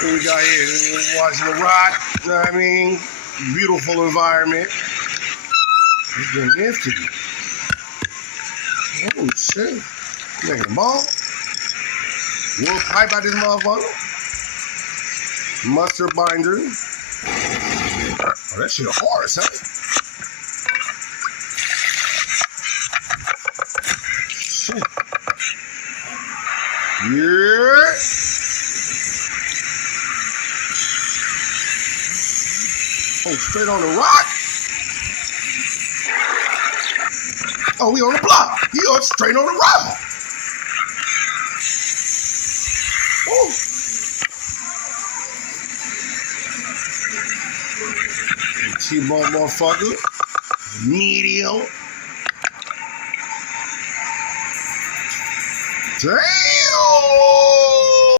What we got here? We're watching the rock. You know what I mean? Beautiful environment. It's been nifty. Oh shit. Making a ball. Wood pipe out this motherfucker. Mustard binder. Oh, that shit a horse, huh? Shit. Yeah. Oh, straight on the rock. Oh, we on the block. He on straight on the rock. Oh. T-bone motherfucker. Medium. Damn.